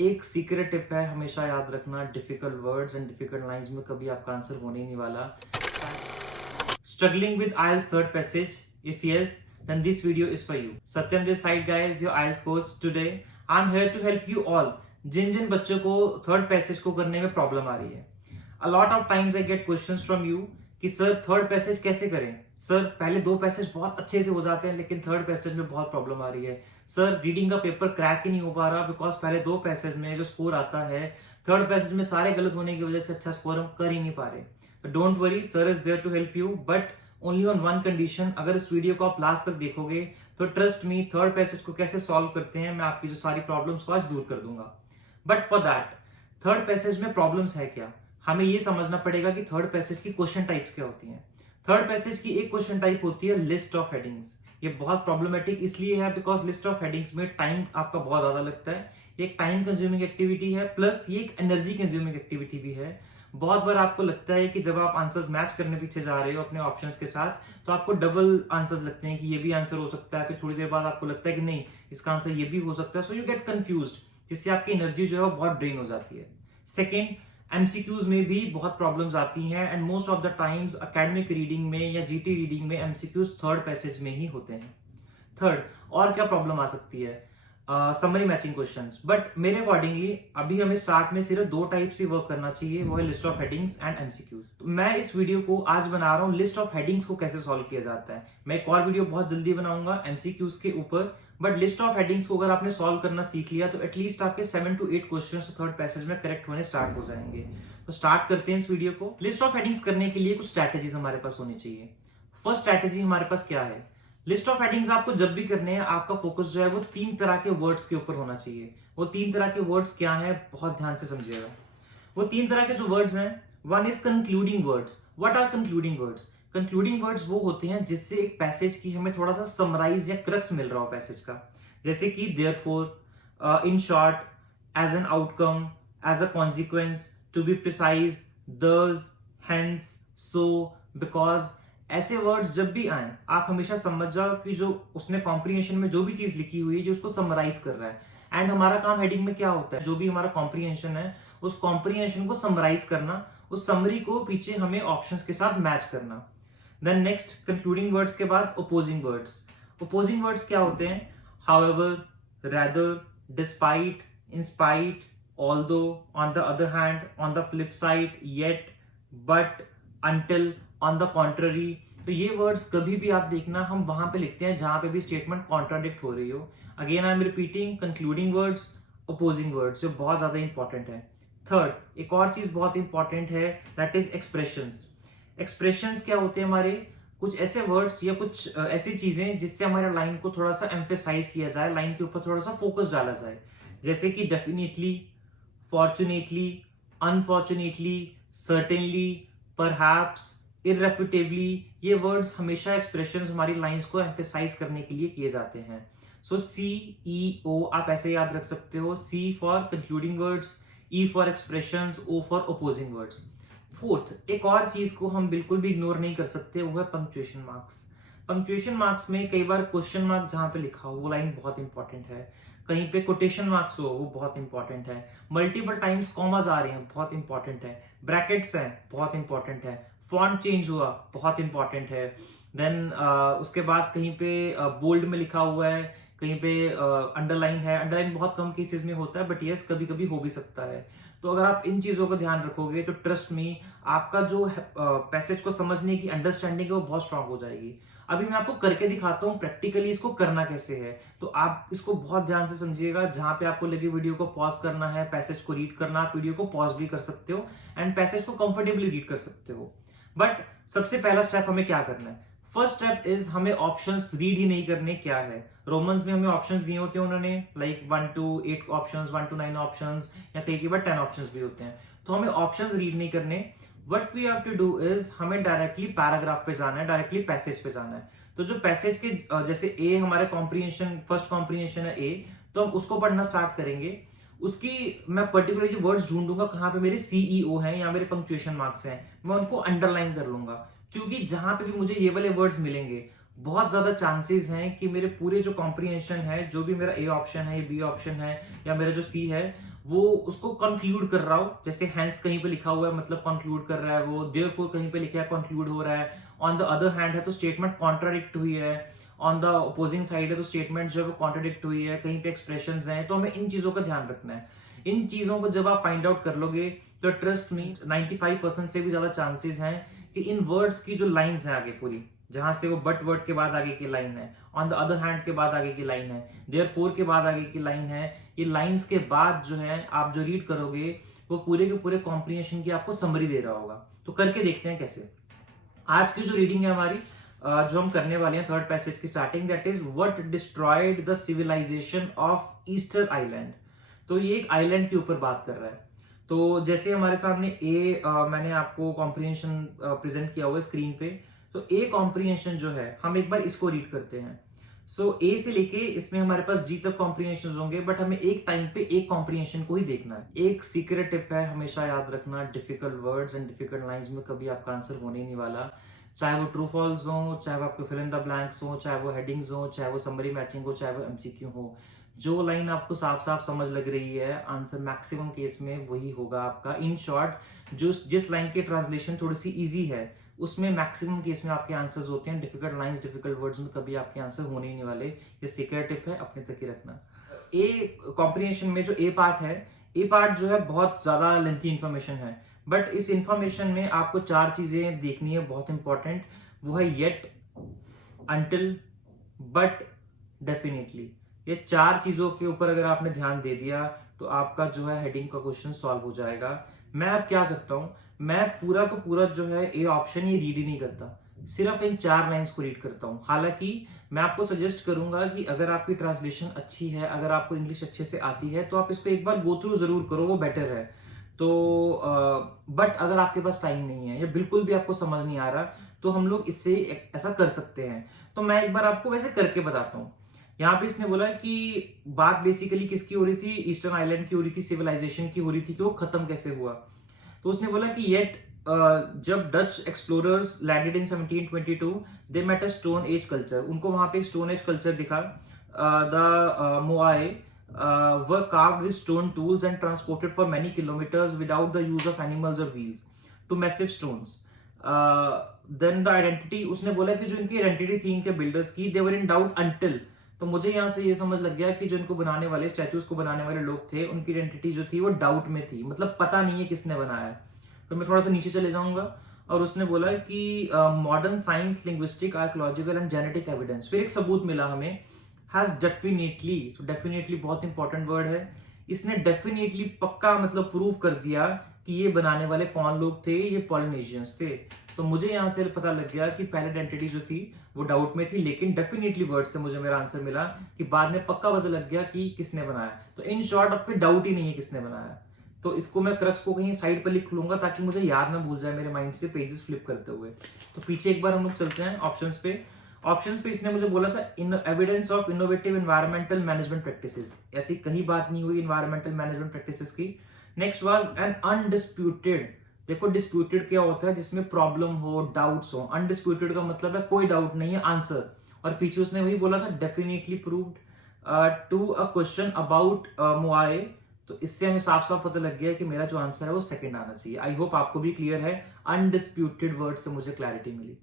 एक secret tip है, हमेशा याद रखना, difficult words and difficult lines में कभी आपका आंसर होने ही नहीं वाला। Struggling with IELTS third passage? If yes, then this video is for you. Satyam this side guys, your IELTS coach today. I'm here to help you all. जिन जिन बच्चों को third passage को करने में प्रॉब्लम आ रही है। A lot of times I get questions from you कि sir third passage कैसे करें? सर पहले दो पैसेज बहुत अच्छे से हो जाते हैं लेकिन थर्ड पैसेज में बहुत प्रॉब्लम आ रही है। सर रीडिंग का पेपर क्रैक ही नहीं हो पा रहा बिकॉज पहले दो पैसेज में जो स्कोर आता है थर्ड पैसेज में सारे गलत होने की वजह से अच्छा स्कोर हम कर ही नहीं पा रहे। तो don't worry, sir is there to help you, but only on one condition. अगर इस वीडियो को आप लास्ट तक देखोगे तो ट्रस्ट मी, थर्ड पैसेज को कैसे सॉल्व करते हैं मैं आपकी जो सारी प्रॉब्लम्स को आज दूर कर दूंगा। But for that, third passage में प्रॉब्लम्स है क्या, हमें ये समझना पड़ेगा कि थर्ड पैसेज की क्वेश्चन टाइप्स क्या होती हैं। थर्ड पैसेज की एक क्वेश्चन टाइप होती है लिस्ट ऑफ हेडिंग्स। ये बहुत प्रॉब्लमेटिक इसलिए है बिकॉज लिस्ट ऑफ हेडिंग्स में टाइम आपका बहुत ज्यादा लगता है। ये एक टाइम कंज्यूमिंग एक्टिविटी है, प्लस ये एक एनर्जी कंज्यूमिंग एक्टिविटी भी है। बहुत बार आपको लगता है कि जब आप आंसर्स मैच करने पीछे जा रहे हो अपने ऑप्शंस के साथ तो आपको डबल आंसर्स लगते हैं कि ये भी आंसर हो सकता है, फिर थोड़ी देर बाद आपको लगता है कि नहीं इसका आंसर ये भी हो सकता है। सो यू गेट कंफ्यूज्ड, जिससे आपकी एनर्जी जो है वो बहुत ड्रेन हो जाती है। सेकेंड, एमसीक्यूज में भी बहुत प्रॉब्लम्स आती हैं and most of the times academic reading में या जीटी रीडिंग में एमसीक्यूज थर्ड पैसेज में ही होते हैं। थर्ड, और क्या प्रॉब्लम आ सकती है? Summary matching questions. बट मेरे अकॉर्डिंगली अभी हमें स्टार्ट में सिर्फ दो टाइप से वर्क करना चाहिए, वो है list of headings and MCQs. तो मैं इस वीडियो को आज बना रहा हूँ लिस्ट ऑफ हेडिंग्स को कैसे सॉल्व किया जाता है। मैं एक और वीडियो बहुत जल्दी बनाऊंगा एमसीक्यूज के ऊपर, बट लिस्ट ऑफ हेडिंग्स को अगर आपने सॉल्व करना सीख लिया तो एटलीस्ट आपके 7 to 8 क्वेश्चन थर्ड पैसेज में करेक्ट होने स्टार्ट हो जाएंगे। तो स्टार्ट करते हैं इस वीडियो को। लिस्ट ऑफ हेडिंग्स करने के लिए कुछ स्ट्रैटेजीज हमारे पास होनी चाहिए। फर्स्ट स्ट्रैटेजी हमारे पास क्या है? लिस्ट ऑफ हेडिंग्स आपको जब भी करने हैं आपका फोकस जो है वो तीन तरह के वर्ड्स के ऊपर होना चाहिए। वो तीन तरह के वर्ड्स क्या है, बहुत ध्यान से समझिएगा। वो तीन तरह के जो वर्ड्स हैं, one is concluding words. What are concluding words? Concluding words वो होते हैं जिससे एक पैसेज की हमें थोड़ा सा समराइज या क्रक्स मिल रहा हो पैसेज का, जैसे कि therefore, in short, as an outcome, as a consequence, to be precise, thus, hence, so, because. ऐसे वर्ड्स जब भी आए आप हमेशा समझ जाओ कि जो उसने कॉम्प्रिहेंशन में जो भी चीज लिखी हुई है जो उसको समराइज कर रहा है। एंड हमारा काम हेडिंग में क्या होता है, जो भी हमारा कॉम्प्रिहेंशन है उस कॉम्प्रिहेंशन को समराइज करना, उस समरी को पीछे हमें ऑप्शंस के साथ मैच करना। देन नेक्स्ट, कंक्लूडिंग वर्ड्स के बाद ओपोजिंग वर्ड्स। ओपोजिंग वर्ड्स क्या होते हैं? However, rather, despite, in spite, although, on the other hand, on the flip side, yet, but, until, on the contrary। तो ये वर्ड्स कभी भी आप देखना हम वहां पे लिखते हैं जहां पे भी स्टेटमेंट कॉन्ट्राडिक्ट हो रही हो। Again I am repeating, concluding words, opposing words, जो बहुत ज्यादा इंपॉर्टेंट है। थर्ड, एक और चीज बहुत इंपॉर्टेंट है, दैट इज एक्सप्रेशंस। एक्सप्रेशंस क्या होते हैं? हमारे कुछ ऐसे वर्ड्स या कुछ ऐसी चीजें जिससे हमारे लाइन को थोड़ा सा एम्फेसाइज किया जाए, लाइन के ऊपर थोड़ा सा फोकस डाला जाए, जैसे कि definitely, fortunately, unfortunately, certainly, perhaps, irrefutably. ये वर्ड्स हमेशा एक्सप्रेशंस हमारी लाइंस को एम्फेसाइज करने के लिए किए जाते हैं। सो सी, ई, ओ आप ऐसे याद रख सकते हो। C for concluding words, E for expressions, O for opposing words. Fourth, एक और चीज को हम बिल्कुल भी इग्नोर नहीं कर सकते, वो है पंक्चुएशन मार्क्स। पंक्चुएशन मार्क्स में कई बार क्वेश्चन मार्क जहां पे लिखा हो वो लाइन बहुत इंपॉर्टेंट है, कहीं पे कोटेशन मार्क्स हो वो बहुत इंपॉर्टेंट है, मल्टीपल टाइम्स कॉमास आ रहे हैं बहुत इंपॉर्टेंट है, ब्रैकेट्स हैं बहुत इंपॉर्टेंट है, फॉन्ट चेंज हुआ बहुत इंपॉर्टेंट है। देन उसके बाद कहीं पे बोल्ड में लिखा हुआ है, कहीं पे अंडरलाइन है। अंडरलाइन बहुत कम केसेस में होता है बट यस कभी कभी हो भी सकता है। तो अगर आप इन चीजों का ध्यान रखोगे तो ट्रस्ट मी, आपका जो पैसेज को समझने की अंडरस्टैंडिंग है वो बहुत स्ट्रांग हो जाएगी। अभी मैं आपको करके दिखाता हूँ प्रैक्टिकली इसको करना कैसे है, तो आप इसको बहुत ध्यान से समझिएगा। जहां पे आपको लगे वीडियो को पॉज करना है, पैसेज को रीड करना, आप वीडियो को पॉज भी कर सकते हो एंड पैसेज को कंफर्टेबली रीड कर सकते हो। बट सबसे पहला स्टेप हमें क्या करना है? फर्स्ट स्टेप इज हमें ऑप्शंस रीड ही नहीं करने। क्या है, रोमन्स में हमें ऑप्शंस दिए होते हैं उन्होंने, like 1 to 8 options, 1 to 9 options, या कई बार 10 ऑप्शंस भी होते हैं। तो हमें ऑप्शंस रीड नहीं करने। What we have to do is हमें डायरेक्टली पैराग्राफ पे जाना है, डायरेक्टली पैसेज पे जाना है। तो जो पैसेज के जैसे ए हमारे कॉम्प्रिहेंशन, फर्स्ट कॉम्प्रिहेंशन है ए, तो हम उसको पढ़ना स्टार्ट करेंगे। उसकी मैं पर्टिकुलरली वर्ड्स ढूंढूंगा कहां पे मेरे सीईओ हैं या मेरे पंक्चुएशन मार्क्स हैं, मैं उनको अंडरलाइन कर लूंगा, क्योंकि जहां पे भी मुझे ये वाले वर्ड्स मिलेंगे बहुत ज्यादा चांसेस हैं कि मेरे पूरे जो कॉम्प्रिहेंशन है, जो भी मेरा ए ऑप्शन है, बी ऑप्शन है या मेरा जो सी है, वो उसको कंक्लूड कर रहा हो, जैसे हैंस कहीं पे लिखा हुआ है मतलब कंक्लूड कर रहा है वो, देयरफॉर कहीं पे लिखा है कंक्लूड हो रहा है, ऑन द अदर हैंड है तो स्टेटमेंट कॉन्ट्राडिक्ट हुई है, ऑन द अपोजिंग साइड है तो स्टेटमेंट जो है वो कॉन्ट्राडिक्ट हुई है, कहीं पे एक्सप्रेशंस हैं, तो हमें इन चीजों का ध्यान रखना है। इन चीजों को जब आप फाइंड आउट कर लोगे तो ट्रस्ट मी 95% से भी ज्यादा चांसेस हैं कि इन वर्ड्स की जो लाइंस है आगे पूरी, जहां से वो बट वर्ड के बाद आगे की लाइन है, ऑन द अदर हैंड के बाद आगे की लाइन है, देयरफॉर के बाद आगे की लाइन है, ये लाइंस के बाद जो है आप जो रीड करोगे वो पूरे के पूरे कॉम्प्रिहेंशन की आपको समरी दे रहा होगा। तो करके देखते हैं कैसे। आज की जो रीडिंग है हमारी, जो हम करने वाले हैं थर्ड पैसेज की starting, that is what destroyed the civilization of Easter Island. तो ये एक आइलैंड के ऊपर बात कर रहा है। तो जैसे हमारे सामने मैंने आपको कॉम्प्रिहेंशन प्रेजेंट किया हुआ है स्क्रीन पे, तो ए कॉम्प्रिहेंशन जो है हम एक बार इसको रीड करते हैं। सो ए से लेके इसमें हमारे पास जी तक कॉम्प्रिहेंशन होंगे, बट हमें एक टाइम पे एक कॉम्प्रिहेंशन को ही देखना है। एक सीक्रेट टिप है, हमेशा याद रखना, difficult words and difficult lines में कभी आपका आंसर होने ही नहीं वाला। चाहे वो ट्रू फॉल्स हो, चाहे वो आपके फिल इन द ब्लैंक्स हो, चाहे वो हेडिंग्स हो, चाहे वो समरी मैचिंग हो, चाहे वो एमसीक्यू हो, जो लाइन आपको साफ साफ समझ लग रही है आंसर मैक्सिमम केस में वही होगा आपका। इन शॉर्ट जिस लाइन की ट्रांसलेशन थोड़ी सी इजी है उसमें मैक्सिमम केस में आपके आंसर्स होते हैं। डिफिकल्ट लाइंस डिफिकल्ट वर्ड्स में कभी आपके आंसर होने ही नहीं वाले। ये सीक्रेट टिप है, अपने तक ही रखना। ए कॉम्प्रिहेंशन में जो ए पार्ट है, ए पार्ट जो है बहुत ज्यादा लेंथी इंफॉर्मेशन है, बट इस इंफॉर्मेशन में आपको 4 चीजें देखनी है बहुत इंपॉर्टेंट। वो है येट, अंटिल, बट, डेफिनेटली। ये 4 चीजों के ऊपर अगर आपने ध्यान दे दिया तो आपका जो है हेडिंग का क्वेश्चन सॉल्व हो जाएगा। मैं अब क्या करता हूं, मैं पूरा का पूरा जो है ए ऑप्शन ये रीड ही नहीं करता, सिर्फ इन 4 लाइंस को रीड करता हूं। हालांकि मैं आपको सजेस्ट करूंगा कि अगर आपकी ट्रांसलेशन अच्छी है, अगर आपको इंग्लिश अच्छे से आती है, तो आप इसको एक बार गो थ्रू जरूर करो, वो बेटर है। तो बट अगर आपके पास टाइम नहीं है या बिल्कुल भी आपको समझ नहीं आ रहा, तो हम लोग इससे ऐसा कर सकते हैं। तो मैं एक बार आपको वैसे करके बताता हूँ। यहाँ पे इसने बोला कि बात बेसिकली किसकी हो रही थी, ईस्टर्न आइलैंड की हो रही थी, सिविलाइजेशन की हो रही थी कि वो खत्म कैसे हुआ। तो उसने बोला कि येट जब Dutch explorers landed in 1722 they met a stone age culture. उनको वहां पे एक स्टोन एज कल्चर दिखा। The moai were carved with stone tools and transported for many kilometers without the use of animals or wheels to massive stones. Then the identity, उसने बोला कि जो इनकी आइडेंटिटी थी इनके बिल्डर्स की, they were in doubt until, तो मुझे यहां से ये समझ लग गया कि जो इनको बनाने वाले स्टैचूज को बनाने वाले लोग थे उनकी आइडेंटिटी जो थी वो डाउट में थी, मतलब पता नहीं है किसने बनाया। तो मैं थोड़ा सा नीचे चले जाऊंगा और उसने बोला कि modern science, linguistic, archaeological and genetic evidence, फिर एक सबूत मिला हमें, हैज डेफिनेटली, तो डेफिनेटली बहुत इंपॉर्टेंट वर्ड है, इसने डेफिनेटली पक्का मतलब प्रूव कर दिया कि ये बनाने वाले कौन लोग थे, ये पॉलिनेशियंस थे। तो मुझे यहां से पता लग गया कि पहले आइडेंटिटी जो थी वो डाउट में थी, लेकिन डेफिनेटली वर्ड से मुझे मेरा आंसर मिला कि बाद में पक्का पता लग गया कि किसने बनाया। तो इन शॉर्ट अब कोई डाउट ही नहीं है किसने बनाया। तो इसको मैं क्रक्स को कहीं साइड पर लिख लूंगा ताकि मुझे याद ना भूल जाए मेरे माइंड से पेजेस फ्लिप करते हुए। तो पीछे एक बार हम लोग चलते हैं ऑप्शंस पे। ऑप्शंस पे इसने मुझे बोला था evidence of innovative environmental management practices, ऐसी कहीं बात नहीं हुई एनवायरमेंटल मैनेजमेंट प्रैक्टिसेस की। नेक्स्ट वाज एन अनडिस्प्यूटेड, देखो डिस्प्यूटेड क्या होता है, जिसमें प्रॉब्लम हो, डाउट्स हो। अनडिस्प्यूटेड का मतलब है कोई डाउट नहीं है, आंसर। और पीछे उसने वही बोला था definitely proved to a question about moai. तो इससे हमें साफ साफ पता लग गया कि मेरा जो आंसर है वो सेकंड आना चाहिए। आई होप आपको भी क्लियर है, अनडिस्प्यूटेड वर्ड से मुझे क्लैरिटी मिली।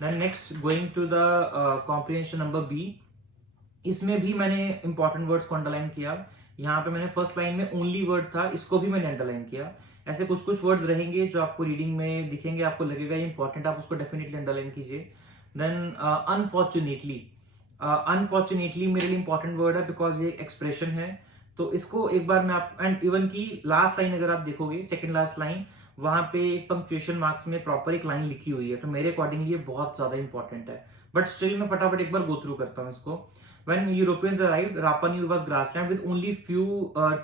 Then next going to the comprehension number B, इसमें भी मैंने इंपॉर्टेंट वर्ड्स को अंडरलाइन किया। यहाँ पे मैंने फर्स्ट लाइन में ओनली वर्ड था, इसको भी मैंने अंडरलाइन किया। ऐसे कुछ कुछ वर्ड्स रहेंगे जो आपको रीडिंग में दिखेंगे, आपको लगेगा ये इंपॉर्टेंट, आप उसको डेफिनेटली अंडरलाइन कीजिए। देन अनफॉर्चुनेटली, अनफॉर्चुनेटली मेरे लिए इंपॉर्टेंट वर्ड है बिकॉज ये एक्सप्रेशन है। तो इसको एक बार मैं आप, एंड इवन की लास्ट लाइन अगर आप देखोगे, सेकंड लास्ट लाइन, वहां पे एक पंक्चुएशन मार्क्स में प्रॉपर एक लाइन लिखी हुई है, तो मेरे अकॉर्डिंगली ये बहुत ज्यादा इंपॉर्टेंट है। बट स्टिल मैं फटाफट एक बार गो थ्रू करता हूँ इसको। When Europeans arrived, Rapa Nui was grassland with only few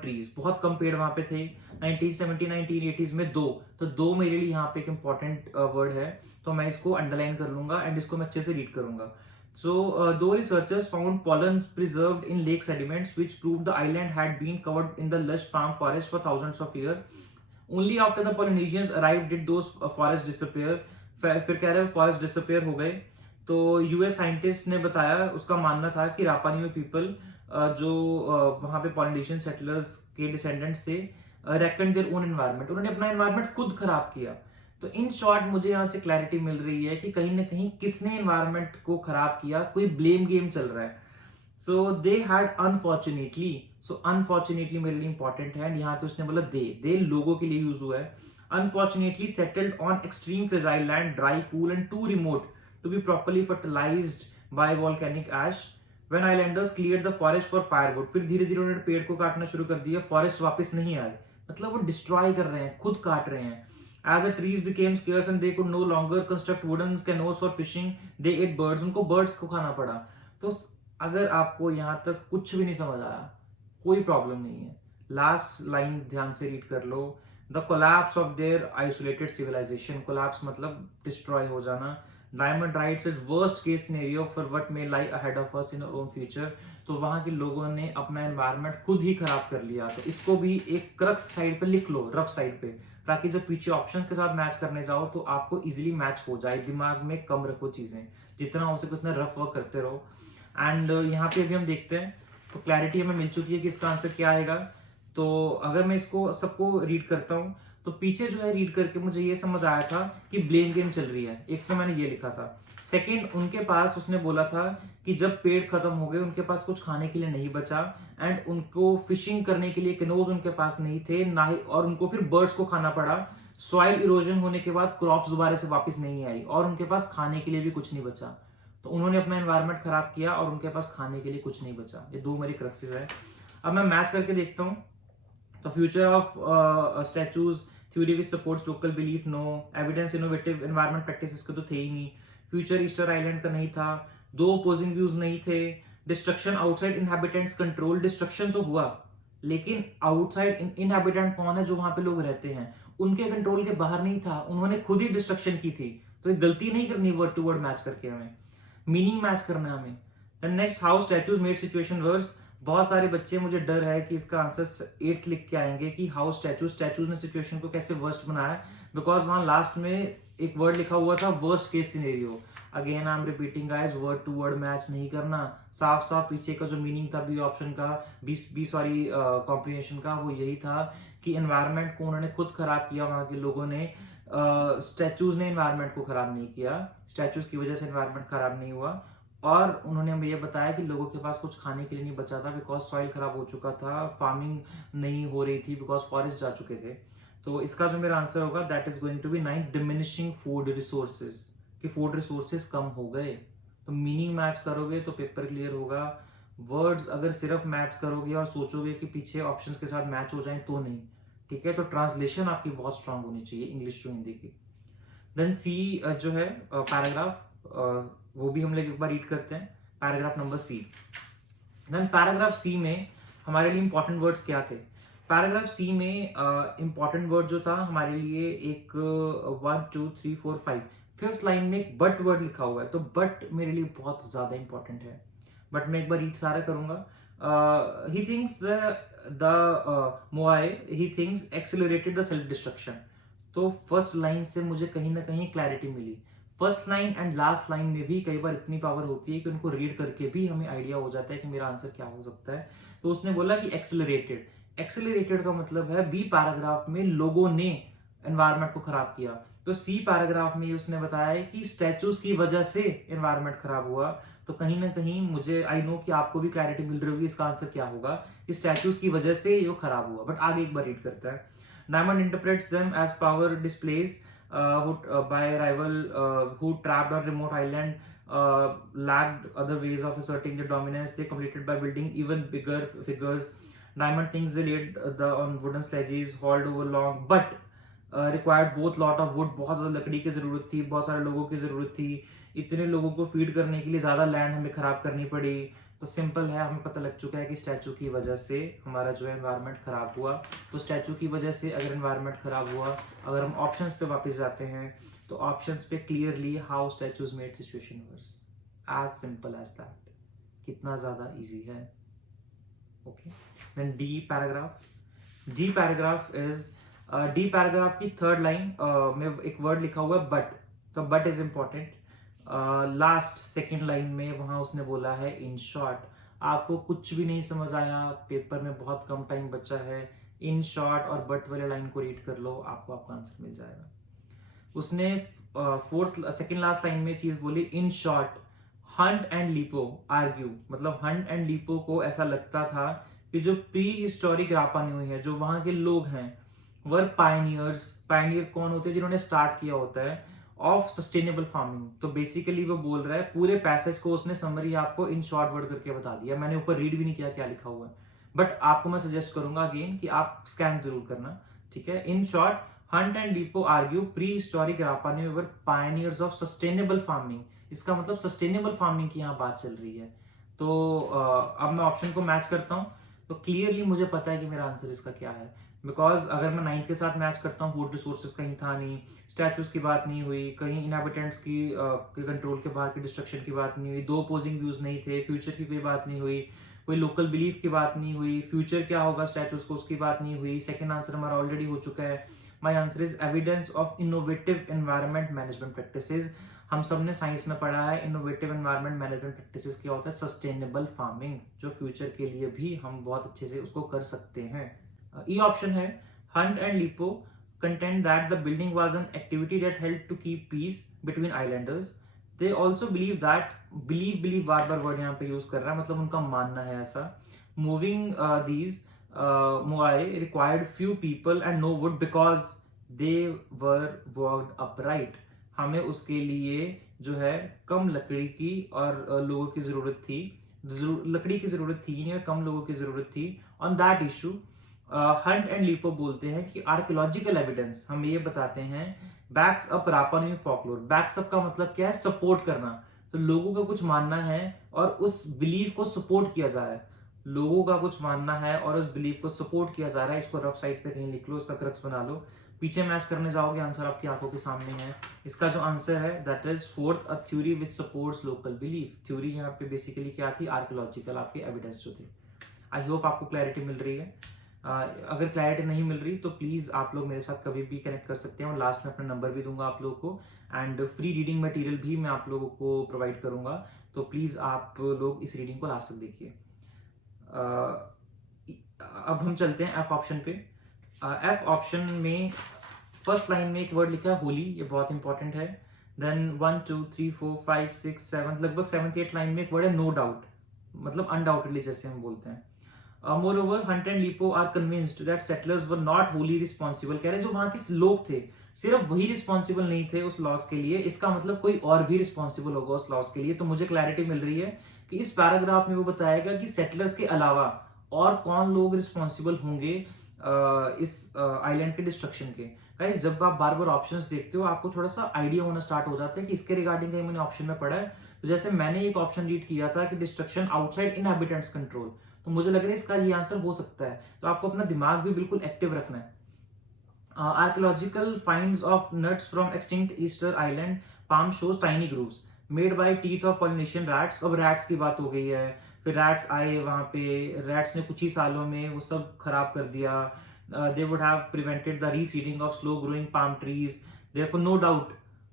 trees, बहुत कम पेड़ वहां पे थे। 1970 1980s में तो दो मेरे लिए यहाँ पे एक इंपॉर्टेंट वर्ड है, तो मैं इसको अंडरलाइन कर लूंगा एंड इसको मैं अच्छे से रीड करूंगा। So, though researchers found pollen preserved in lake sediments, which proved the island had been covered in the lush palm forest for thousands of years, only after the Polynesians arrived did those forests disappear. फिर कह रहे forest disappear हो गए। तो US scientist ने बताया, उसका मानना था कि रापा न्यू पीपल जो वहां पे पॉलिनेशियन सेटलर्स के डिसेंडेंट्स थे, रेकन्ड देयर ओन एनवायरनमेंट, उन्होंने अपना एनवायरनमेंट खुद खराब किया। तो इन शॉर्ट मुझे यहाँ से क्लैरिटी मिल रही है कि कहीं ना कहीं किसने एनवायरनमेंट को खराब किया, कोई ब्लेम गेम चल रहा है। So they had unfortunately, so unfortunately मेरे लिए इंपॉर्टेंट है, यहाँ पे उसने बोला दे लोगों के लिए यूज हुआ है। Unfortunately settled on extreme fragile land, dry, cool and too remote to be properly fertilized by volcanic ash. When islanders cleared the forest for firewood, फिर धीरे धीरे उन्होंने पेड़ को काटना शुरू कर दिया, फॉरेस्ट वापस नहीं आए, मतलब वो डिस्ट्रॉय कर रहे हैं, खुद काट रहे हैं। As the trees became scarce and they could no longer construct wooden canoes for fishing, they ate birds. उनको birds को खाना पड़ा। तो अगर आपको यहाँ तक कुछ भी नहीं समझ आया, कोई प्रॉब्लम नहीं है, लास्ट लाइन ध्यान से रीड कर लो। The collapse of their isolated civilisation, collapse मतलब डिस्ट्रॉय हो जाना। Diamond writes is worst case scenario for what may lie ahead of us in our own future. तो वहां के लोगों ने अपना एनवायरनमेंट खुद ही खराब कर लिया। तो इसको भी एक क्रक्स साइड पे लिख लो, रफ साइड पे, ताकि जब पीछे ऑप्शंस के साथ मैच करने जाओ तो आपको इजीली मैच हो जाए। दिमाग में कम रखो चीजें, जितना हो सके उतना रफ वर्क करते रहो। एंड यहाँ पे अभी हम देखते हैं, तो क्लैरिटी हमें मिल चुकी है कि इसका आंसर क्या आएगा। तो अगर मैं इसको सबको रीड करता हूँ, तो पीछे जो है रीड करके मुझे ये समझ आया था कि ब्लेम गेम चल रही है। एक तो मैंने ये लिखा था। सेकंड, उनके पास उसने बोला था कि जब पेड़ खत्म हो गए उनके पास कुछ खाने के लिए नहीं बचा, एंड उनको फिशिंग करने के लिए कैनोज उनके पास नहीं थे ना ही, और उनको फिर बर्ड्स को खाना पड़ा। सॉइल इरोजन होने के बाद क्रॉप्स दोबारा से वापस नहीं आई और उनके पास खाने के लिए भी कुछ नहीं बचा। तो उन्होंने अपना एनवायरनमेंट खराब किया और उनके पास खाने के लिए कुछ नहीं बचा। ये दो मेरी क्रक्सेस है। अब मैं मैच करके देखता हूँ। तो future of statues theory which supports local belief, no. Evidence innovative environment practices के तो थे ही नहीं। फ्यूचर ईस्टर आइलैंड का नहीं था। दो ओपोजिंग व्यूज नहीं थे। Destruction outside inhabitants control, destruction तो हुआ लेकिन आउटसाइड इनहैबिटेंट कौन है, जो वहां पे लोग रहते हैं, उनके कंट्रोल के बाहर नहीं था, उन्होंने खुद ही डिस्ट्रक्शन की थी। तो एक गलती नहीं करनी वर्ड टू वर्ड मैच करके, हमें मीनिंग मैच करना है हमें। Then next, how statues made situation worse. बहुत सारे बच्चे, मुझे डर है कि इसका आंसर 8th लिख के आएंगे कि हाउ स्टैचूज ने सिचुएशन को कैसे वर्स्ट बनाया, बिकॉज वहां लास्ट में एक वर्ड लिखा हुआ था worst case scenario. Again I am repeating guys, word to word match नहीं करना। साफ साफ पीछे का जो मीनिंग था बी ऑप्शन का, बी सॉरी कॉम्प्रिहेंशन का, वो यही था कि एनवायरनमेंट को उन्होंने खुद खराब किया, वहां के लोगों ने। स्टैचूज ने एनवायरनमेंट को खराब नहीं किया, स्टैचूज की वजह से एनवायरनमेंट खराब नहीं हुआ। और उन्होंने हमें ये बताया कि लोगों के पास कुछ खाने के लिए नहीं बचा था, बिकॉज सॉइल खराब हो चुका था, फार्मिंग नहीं हो रही थी, बिकॉज फॉरेस्ट जा चुके थे। तो इसका जो मेरा आंसर होगा that is going to be 9th, diminishing food resources, कि फूड रिसोर्सेज कम हो गए। तो मीनिंग मैच करोगे तो पेपर क्लियर होगा। वर्ड्स अगर सिर्फ मैच करोगे और सोचोगे कि पीछे ऑप्शंस के साथ मैच हो जाए तो नहीं, ठीक है। तो ट्रांसलेशन आपकी बहुत स्ट्रांग होनी चाहिए इंग्लिश टू हिंदी की। देन सी जो है पैराग्राफ, वो भी हम लोग एक बार रीड करते हैं। Paragraph number C. Then paragraph C में हमारे लिए इंपॉर्टेंट वर्ड्स क्या थे। पैराग्राफ सी में इंपॉर्टेंट वर्ड जो था हमारे लिए, एक 1 2 3 4 5 5th लाइन में एक बट वर्ड लिखा हुआ है। तो बट मेरे लिए बहुत ज्यादा इंपॉर्टेंट है। बट मैं एक बार रीड सारा करूंगा। He thinks the Moai, he thinks accelerated the self destruction. तो फर्स्ट लाइन से मुझे कहीं ना कहीं क्लैरिटी मिली। First line and last line में भी कई बार इतनी पावर होती है कि उनको रीड करके भी हमें आइडिया हो जाता है कि मेरा आंसर क्या हो सकता है। तो उसने बोला कि एक्सेलरेटेड, एक्सेलरेटेड का मतलब है बी पैराग्राफ में लोगों ने एनवायरनमेंट को खराब किया। तो सी पैराग्राफ में उसने बताया कि स्टैचूज की वजह से एनवायरनमेंट खराब हुआ। तो कहीं ना कहीं मुझे आई नो कि आपको भी क्लैरिटी मिल रही होगी इसका आंसर क्या होगा, कि स्टैचूज की वजह से ये खराब हुआ। बट आगे एक बार रीड करता है। Diamond interprets them as power displays by rival who trapped on remote island, lacked other ways of asserting their dominance. They completed by building even bigger figures. Diamond thinks they laid on wooden sledges, hauled over long, but required both lot of wood. बहुत ज्यादा लकड़ी की जरूरत थी, बहुत सारे लोगों की जरूरत थी, इतने लोगों को फीड करने के लिए ज्यादा लैंड हमें खराब करनी पड़ी। तो सिंपल है, हमें पता लग चुका है कि स्टैचू की वजह से हमारा जो है एनवायरनमेंट खराब हुआ। तो स्टैचू की वजह से अगर एनवायरनमेंट खराब हुआ, अगर हम ऑप्शंस पे वापस जाते हैं तो ऑप्शंस पे clearly how statues made situation worse, as simple as that. कितना ज्यादा इजी है। Okay, then D paragraph. D paragraph is D paragraph की 3rd लाइन में एक वर्ड लिखा हुआ है बट। तो but is important. Last 2nd line में वहां उसने बोला है इन शॉर्ट। आपको कुछ भी नहीं समझ आया, पेपर में बहुत कम टाइम बचा है, इन शॉर्ट और बट वाले लाइन को रीड कर लो, आपको आपका आंसर मिल जाएगा। उसने सेकंड लास्ट लाइन में चीज बोली, in short Hunt and lipo argue, मतलब हंट एंड लिपो को ऐसा लगता था कि जो प्री हिस्टोरिक रापा न्यूई है, जो वहां के लोग हैं, वर पायनियर्स। पायनियर कौन होते हैं? जिन्होंने स्टार्ट किया होता है ऑफ सस्टेनेबल फार्मिंग। तो बेसिकली वो बोल रहा है, पूरे पैसेज को उसने समरी आपको इन शॉर्ट वर्ड करके बता दिया। मैंने ऊपर रीड भी नहीं किया क्या लिखा हुआ है, बट आपको मैं सजेस्ट करूंगा अगेन कि आप स्कैन जरूर करना, ठीक है। In short, Hunt and lipo argue pre historic रापा न्यूई वर पायनियर्स ऑफ सस्टेनेबल फार्मिंग। इसका मतलब सस्टेनेबल फार्मिंग की यहाँ बात चल रही है। तो अब मैं ऑप्शन को मैच करता हूँ, तो क्लियरली मुझे पता है कि मेरा आंसर इसका क्या है। बिकॉज अगर मैं 9th के साथ मैच करता हूँ, फूड रिसोर्सेज कहीं था नहीं, स्टैचूज की बात नहीं हुई, कहीं इनहैबिटेंट्स की कंट्रोल के बाहर की डिस्ट्रक्शन की बात नहीं हुई, दो अपोजिंग व्यूज नहीं थे, फ्यूचर की कोई बात नहीं हुई, कोई लोकल बिलीफ की बात नहीं हुई, फ्यूचर क्या होगा स्टैचूज को उसकी बात नहीं हुई। सेकंड आंसर हमारा ऑलरेडी हो चुका है। My answer is evidence of innovative environment management practices. हम सब ने साइंस में पढ़ा है इनोवेटिव एनवायरमेंट मैनेजमेंट प्रैक्टिसेस क्या होता है, सस्टेनेबल फार्मिंग, जो फ्यूचर के लिए भी हम बहुत अच्छे से उसको कर सकते हैं। ई ऑप्शन है, Hunt and lipo contend that the building was an activity that helped to keep peace between islanders. They also believe that, believe bar bar word यहाँ पे यूज कर रहा है, मतलब उनका मानना है ऐसा, moving these moai required few people and no wood because they were worked upright. हमें उसके लिए जो है कम लकड़ी की और लोगों की जरूरत थी, लकड़ी की जरूरत थी नहीं और कम लोगों की जरूरत थी। On that issue Hunt and lipo बोलते हैं कि आर्कियोलॉजिकल एविडेंस हमें ये बताते हैं बैक्स अप रापा न्यूई फॉकलोर। बैक्स अप का मतलब क्या है? सपोर्ट करना। तो लोगों का कुछ मानना है और उस बिलीफ को सपोर्ट किया जा रहा है, लोगों का कुछ मानना है और उस बिलीफ को सपोर्ट किया जा रहा है। इसको रफ साइड पे कहीं लिख लो, इसका क्रक्स बना लो, पीछे मैच करने जाओगे आंसर आपकी आंखों के सामने है। इसका जो आंसर है that is fourth, a theory which supports local belief. Theory यहाँ पे बेसिकली क्या थी? आर्कियोलॉजिकल आपके एविडेंस जो थे। आई होप आपको क्लैरिटी मिल रही है। अगर क्लैरिटी नहीं मिल रही तो प्लीज आप लोग मेरे साथ कभी भी कनेक्ट कर सकते हैं, और लास्ट में अपना नंबर भी दूंगा आप लोगों को, एंड फ्री रीडिंग मटेरियल भी मैं आप लोगों को प्रोवाइड करूंगा। तो प्लीज आप लोग इस रीडिंग को लास्ट तक देखिए। अब हम चलते हैं एफ ऑप्शन पे। एफ ऑप्शन में फर्स्ट लाइन में एक वर्ड लिखा है होली, ये बहुत इंपॉर्टेंट है। देन 1 2 3 4 5 6 7 लगभग 7th 8th लाइन में एक वर्ड है नो डाउट, मतलब अनडाउटेडली जैसे हम बोलते हैं। Moreover, Hunt and Lipo are convinced that settlers were not wholly responsible। कह रहे जो वहां के लोग थे सिर्फ वही रिस्पॉन्सिबल नहीं थे उस लॉस के लिए, इसका मतलब कोई और भी रिस्पॉन्सिबल होगा उस लॉस के लिए। तो मुझे क्लैरिटी मिल रही है कि इस पैराग्राफ में वो बताएगा कि सेटलर्स के अलावा और कौन लोग रिस्पॉन्सिबल होंगे इस आइलैंड के डिस्ट्रक्शन के। गाइस जब आप बार बार ऑप्शंस देखते हो आपको थोड़ा सा आइडिया होना स्टार्ट हो जाता है कि इसके रिगार्डिंग कहीं मैंने ऑप्शन में पढ़ा है। तो जैसे मैंने एक ऑप्शन रीड किया था कि डिस्ट्रक्शन आउटसाइड इनहैबिटेंट्स कंट्रोल, तो मुझे लग रहा है इसका ये आंसर हो सकता है। तो आपको अपना दिमाग भी बिल्कुल एक्टिव रखना है। Archaeological finds of nuts from extinct Easter Island palm shows tiny grooves made by teeth of Polynesian rats. अब रैट्स की बात हो गई है, फिर रैट्स आए वहां पे, रैट्स ने कुछ ही सालों में वो सब खराब कर दिया। They would have prevented the reseeding of slow growing palm trees, therefore no doubt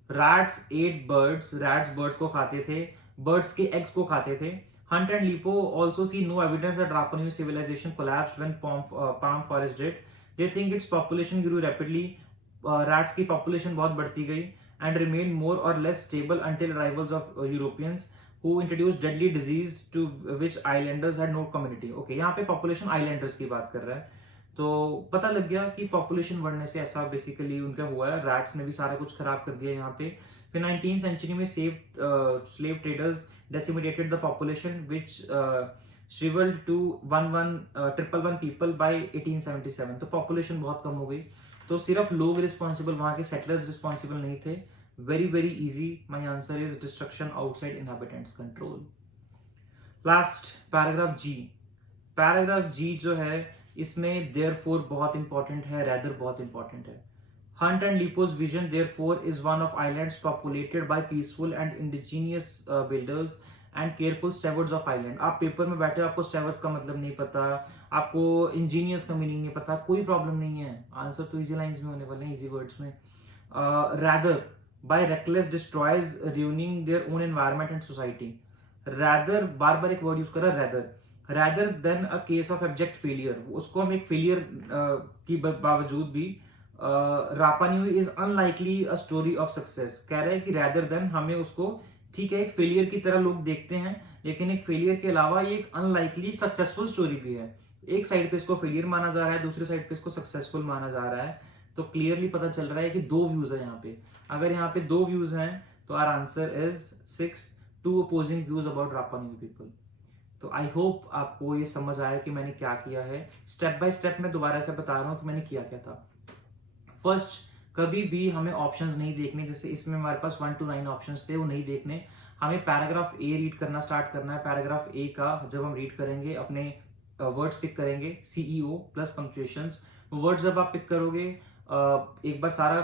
rats ate birds, rats birds को खाते थे, बर्ड्स के एग्स को खाते थे। Hunt and Lipo also see no evidence that Rapa Nui civilization collapsed when palm forest did. They think its population grew rapidly. Rats की population बहुत बढ़ती गई and remained more or less stable until arrivals of Europeans who introduced deadly disease to which islanders had no community. Okay, यहाँ पे population islanders की बात कर रहा है, तो पता लग गया कि population बढ़ने से ऐसा बेसिकली उनका हुआ है। रैट्स ने भी सारा कुछ खराब कर दिया यहाँ पे। फिर 19th century में slave traders decimated the population which shriveled to 111 people by 1877। तो population बहुत कम हो गई। तो सिर्फ लोग रिस्पॉन्सिबल, वहां के सेटलर्स रिस्पॉन्सिबल नहीं थे। Very very easy, my answer is destruction outside inhabitants control. Last paragraph G. Paragraph G जो है इसमें देयरफॉर बहुत इंपॉर्टेंट है, रैदर बहुत इंपॉर्टेंट है। Hunt and Lipo's vision therefore is one of islands populated by peaceful and indigenous builders and careful stewards of island। आप paper में बैठे हो, आपको stewards का मतलब नहीं पता, आपको ingenious का मीनिंग नहीं पता, कोई प्रॉब्लम नहीं है, आंसर तो इजी लाइंस में होने वाले हैं, इजी वर्ड्स में। rather by reckless destroys ruining their own environment and society। rather बार बार एक वर्ड यूज कर रहा है rather, rather than a case of abject failure। उसको हम एक फेलियर की बावजूद भी Rapa Nui is unlikely a story of success कह रहे हैं कि rather than हमें उसको ठीक है एक फेलियर की तरह लोग देखते हैं, लेकिन एक फेलियर के अलावा ये एक अनलाइकली सक्सेसफुल स्टोरी भी है। एक साइड पे इसको फेलियर माना जा रहा है, दूसरी साइड पे इसको सक्सेसफुल माना जा रहा है। तो क्लियरली पता चल रहा है कि दो व्यूज है यहाँ पे। अगर यहाँ पे दो व्यूज हैं तो our answer is 6, 2 opposing views about Rapa Nui people. तो आई होप आपको ये समझ आया कि मैंने क्या किया है। स्टेप बाय स्टेप मैं दोबारा से बता रहा हूं कि मैंने किया क्या था। फर्स्ट, कभी भी हमें ऑप्शंस नहीं देखने, जैसे इसमें हमारे पास 1 to 9 ऑप्शंस थे, वो नहीं देखने। हमें पैराग्राफ ए रीड करना स्टार्ट करना है। पैराग्राफ ए का जब हम रीड करेंगे, अपने वर्ड्स पिक करेंगे, CEO प्लस पंक्चुएशंस। वर्ड्स जब आप पिक करोगे, एक बार सारा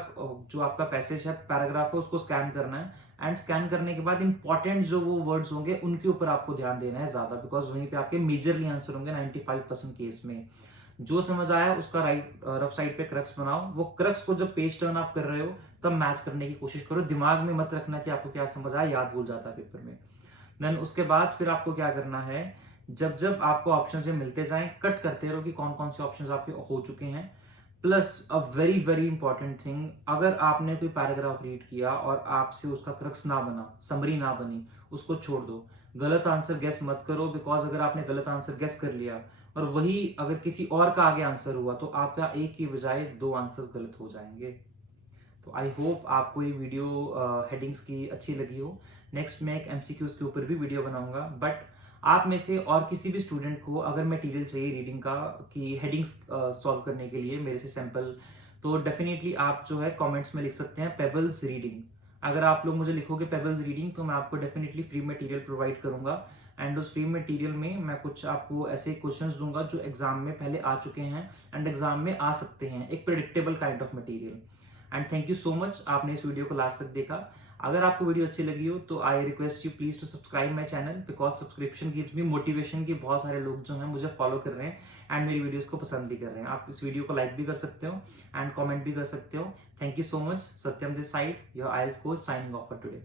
जो आपका पैसेज है, पैराग्राफ है, उसको स्कैन करना है। एंड स्कैन करने के बाद इंपॉर्टेंट जो वो वर्ड्स होंगे उनके ऊपर आपको ध्यान देना है ज्यादा, बिकॉज वहीं पे आपके मेजरली आंसर होंगे 95% केस में। जो समझ आया उसका राइट रफ साइड पे क्रक्स बनाओ। वो क्रक्स को जब पेज टर्न आप कर रहे हो तब मैच करने की कोशिश करो। दिमाग में मत रखना कि आपको क्या समझ आया, याद भूल जाता है पेपर में। देन उसके बाद फिर आपको क्या करना है, जब जब आपको ऑप्शन से मिलते जाएं, कट करते रहो कि कौन कौन से ऑप्शन आपके हो चुके हैं। Plus a very very important thing, अगर आपने कोई पैराग्राफ रीड किया और आपसे उसका क्रक्स ना बना, समरी ना बनी, उसको छोड़ दो। गलत आंसर गेस मत करो, बिकॉज अगर आपने गलत आंसर गेस कर लिया और वही अगर किसी और का आगे आंसर हुआ तो आपका एक की बजाय 2 आंसर्स गलत हो जाएंगे। तो आई होप आपको ये वीडियो हेडिंग्स की अच्छी लगी हो। नेक्स्ट मैं एक MCQs के ऊपर भी वीडियो बनाऊंगा, बट आप में से और किसी भी स्टूडेंट को अगर मटेरियल चाहिए रीडिंग का कि हेडिंग्स सॉल्व करने के लिए मेरे से सैंपल, तो डेफिनेटली आप जो है कमेंट्स में लिख सकते हैं पेबल्स रीडिंग। अगर आप लोग मुझे लिखोगे पेबल्स रीडिंग तो मैं आपको डेफिनेटली फ्री मटेरियल प्रोवाइड करूंगा। एंड उस फ्री मटेरियल में मैं कुछ आपको ऐसे क्वेश्चंस दूंगा जो एग्जाम में पहले आ चुके हैं एंड एग्जाम में आ सकते हैं, एक predictable kind of material. And thank you so much, आपने इस वीडियो को लास्ट तक देखा। अगर आपको वीडियो अच्छी लगी हो तो I request you please to subscribe my channel, because subscription gives me motivation की बहुत सारे लोग जो हैं मुझे फॉलो कर रहे हैं एंड मेरी वीडियोस को पसंद भी कर रहे हैं। आप इस वीडियो को लाइक भी कर सकते हो एंड कमेंट भी कर सकते हो। Thank you so much. Satyam this side, your IELTS coach, signing off for today.